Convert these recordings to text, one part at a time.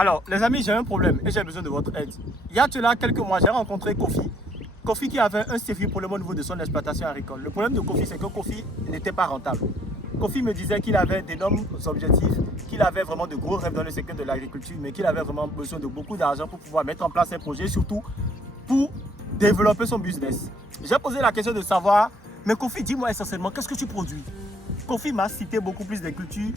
Alors, les amis, j'ai un problème et j'ai besoin de votre aide. Il y a cela quelques mois, j'ai rencontré Kofi. Kofi qui avait un sérieux problème au niveau de son exploitation agricole. Le problème de Kofi, c'est que Kofi n'était pas rentable. Kofi me disait qu'il avait d'énormes objectifs, qu'il avait vraiment de gros rêves dans le secteur de l'agriculture, mais qu'il avait vraiment besoin de beaucoup d'argent pour pouvoir mettre en place ses projets, surtout pour développer son business. J'ai posé la question de savoir, mais Kofi, dis-moi essentiellement, qu'est-ce que tu produis? Kofi m'a cité beaucoup plus des cultures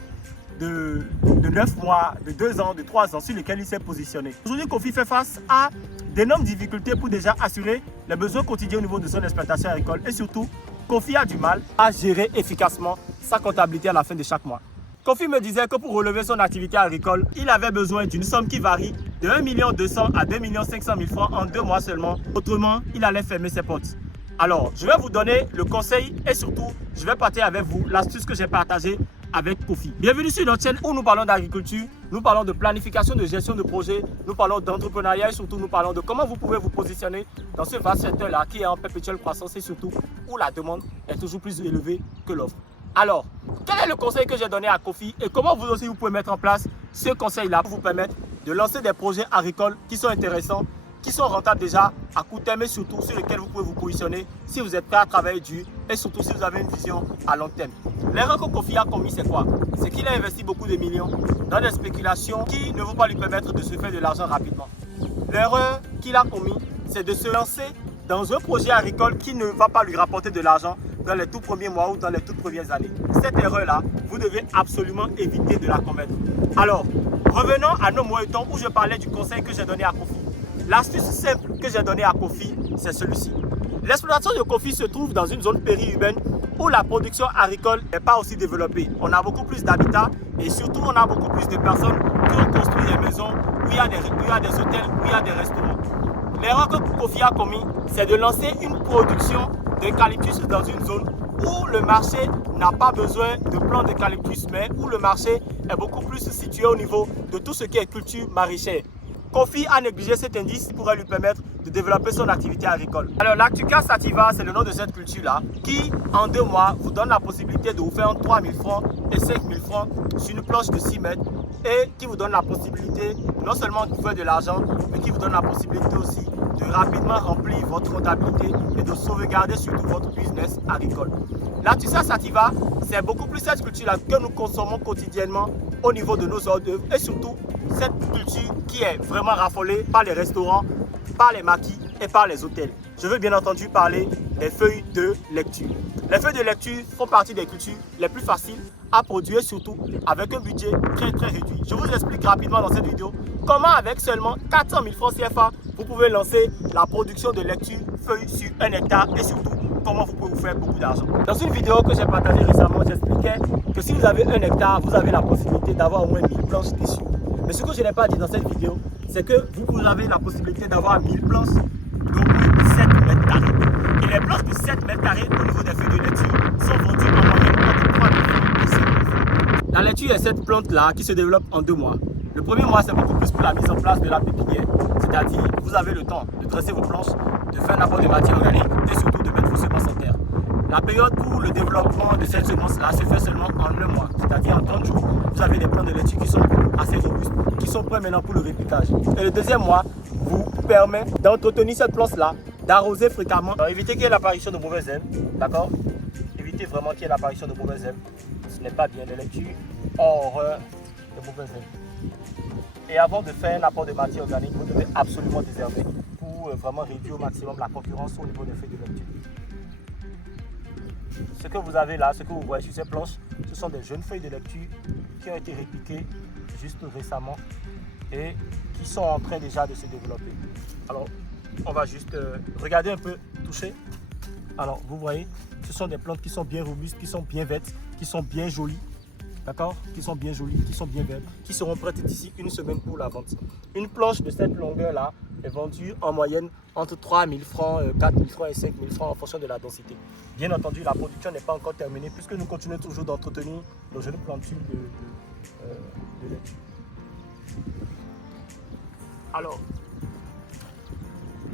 de 9 mois, de 2 ans, de 3 ans sur lesquels il s'est positionné. Aujourd'hui, Kofi fait face à d'énormes difficultés pour déjà assurer les besoins quotidiens au niveau de son exploitation agricole et surtout, Kofi a du mal à gérer efficacement sa comptabilité à la fin de chaque mois. Kofi me disait que pour relever son activité agricole, il avait besoin d'une somme qui varie de 1 200 000 à 2 500 000 francs en 2 mois seulement. Autrement, il allait fermer ses portes. Alors, je vais vous donner le conseil et surtout, je vais partager avec vous l'astuce que j'ai partagée avec Kofi. Bienvenue sur notre chaîne où nous parlons d'agriculture, nous parlons de planification, de gestion de projet, nous parlons d'entrepreneuriat et surtout nous parlons de comment vous pouvez vous positionner dans ce vaste secteur-là qui est en perpétuelle croissance et surtout où la demande est toujours plus élevée que l'offre. Alors, quel est le conseil que j'ai donné à Kofi et comment vous aussi vous pouvez mettre en place ce conseil-là pour vous permettre de lancer des projets agricoles qui sont intéressants, qui sont rentables déjà à court terme et surtout sur lesquels vous pouvez vous positionner si vous êtes prêt à travailler dur et surtout si vous avez une vision à long terme. L'erreur que Kofi a commis, c'est quoi? C'est qu'il a investi beaucoup de millions dans des spéculations qui ne vont pas lui permettre de se faire de l'argent rapidement. L'erreur qu'il a commis, c'est de se lancer dans un projet agricole qui ne va pas lui rapporter de l'argent dans les tout premiers mois ou dans les toutes premières années. Cette erreur-là, vous devez absolument éviter de la commettre. Alors, revenons à nos mots-temps où je parlais du conseil que j'ai donné à Kofi. L'astuce simple que j'ai donnée à Kofi, c'est celui-ci. L'exploitation de Kofi se trouve dans une zone périurbaine où la production agricole n'est pas aussi développée. On a beaucoup plus d'habitats et surtout on a beaucoup plus de personnes qui ont construit des maisons où il y a des hôtels, où il y a des restaurants. L'erreur que Kofi a commis, c'est de lancer une production d'eucalyptus dans une zone où le marché n'a pas besoin de plants d'eucalyptus, mais où le marché est beaucoup plus situé au niveau de tout ce qui est culture maraîchère. Kofi a négligé cet indice qui pourrait lui permettre de développer son activité agricole. Alors l'Actuca Sativa, c'est le nom de cette culture-là, qui en 2 mois vous donne la possibilité de vous faire 3 000 francs et 5 000 francs sur une planche de 6 mètres et qui vous donne la possibilité non seulement de faire de l'argent, mais qui vous donne la possibilité aussi de rapidement remplir votre comptabilité et de sauvegarder surtout votre business agricole. L'Actuca Sativa, c'est beaucoup plus cette culture-là que nous consommons quotidiennement au niveau de nos hors d'œuvre et surtout cette culture qui est vraiment raffolée par les restaurants, par les maquis et par les hôtels. Je veux bien entendu parler des feuilles de lecture. Les feuilles de lecture font partie des cultures les plus faciles à produire, surtout avec un budget très réduit. Je vous explique rapidement dans cette vidéo comment avec seulement 400 000 francs CFA, vous pouvez lancer la production de lecture feuilles sur 1 hectare et surtout comment vous pouvez vous faire beaucoup d'argent. Dans une vidéo que j'ai partagée récemment, j'expliquais que si vous avez 1 hectare, vous avez la possibilité d'avoir au moins 1000 planches dessus. Mais ce que je n'ai pas dit dans cette vidéo, c'est que vous avez la possibilité d'avoir 1000 planches d'au moins 7 mètres carrés. Et les planches de 7 mètres carrés au niveau des feuilles de laitue sont vendues en moyenne entre 3 000 francs et 5 000 francs. La laitue est cette plante-là qui se développe en 2 mois. Le premier mois, c'est beaucoup plus pour la mise en place de la pépinière. C'est-à-dire, vous avez le temps de dresser vos planches, de faire un apport de matière organique et surtout de mettre vos semences en terre. La période pour le développement de cette semence-là se fait seulement en 1 mois, c'est-à-dire en 30 jours. Vous avez des plants de laitue qui sont assez robustes, qui sont prêts maintenant pour le répliquage. Et le deuxième mois vous permet d'entretenir cette plante-là, d'arroser fréquemment. Alors, évitez qu'il y ait l'apparition de mauvaises herbes, d'accord? Évitez vraiment qu'il y ait l'apparition de mauvaises herbes. Ce n'est pas bien, les laitues ont horreur de mauvaises herbes. Et avant de faire un apport de matière organique, vous devez absolument désherber pour vraiment réduire au maximum la concurrence au niveau des feuilles de laitue. Ce que vous avez là, ce que vous voyez sur ces planches, ce sont des jeunes feuilles de lecture qui ont été répliquées juste récemment et qui sont en train déjà de se développer. Alors, on va juste regarder un peu, toucher. Alors, vous voyez, ce sont des plantes qui sont bien robustes, qui sont bien vertes, qui sont bien jolies. D'accord? Qui sont bien jolies, qui sont bien vertes, qui seront prêtes d'ici 1 semaine pour la vente. Une planche de cette longueur-là est vendue en moyenne entre 3 000 francs, 4 000 francs et 5 000 francs en fonction de la densité. Bien entendu, la production n'est pas encore terminée puisque nous continuons toujours d'entretenir nos jeunes plantules de laitue. Alors,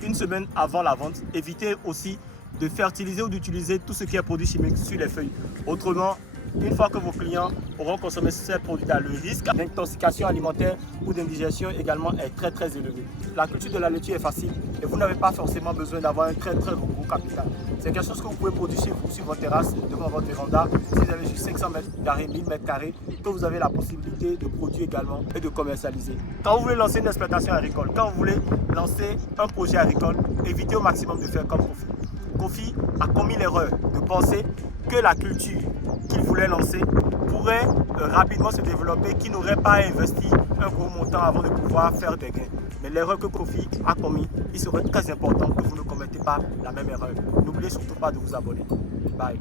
1 semaine avant la vente, évitez aussi de fertiliser ou d'utiliser tout ce qui est produit chimique sur les feuilles. Autrement, Une fois que vos clients auront consommé ces produits-là, le risque d'intoxication alimentaire ou d'indigestion également est très élevé. La culture de la laitue est facile et vous n'avez pas forcément besoin d'avoir un très gros capital. C'est quelque chose que vous pouvez produire chez vous, sur votre terrasse, devant votre véranda, si vous avez juste 500 mètres carrés, 1000 mètres carrés, que vous avez la possibilité de produire également et de commercialiser. Quand vous voulez lancer une exploitation agricole, quand vous voulez lancer un projet agricole, évitez au maximum de faire comme Kofi. Kofi a commis l'erreur de penser que la culture qu'il voulait lancer pourrait rapidement se développer, qu'il n'aurait pas investi un gros montant avant de pouvoir faire des gains. Mais l'erreur que Kofi a commis, il serait très important que vous ne commettez pas la même erreur. N'oubliez surtout pas de vous abonner. Bye.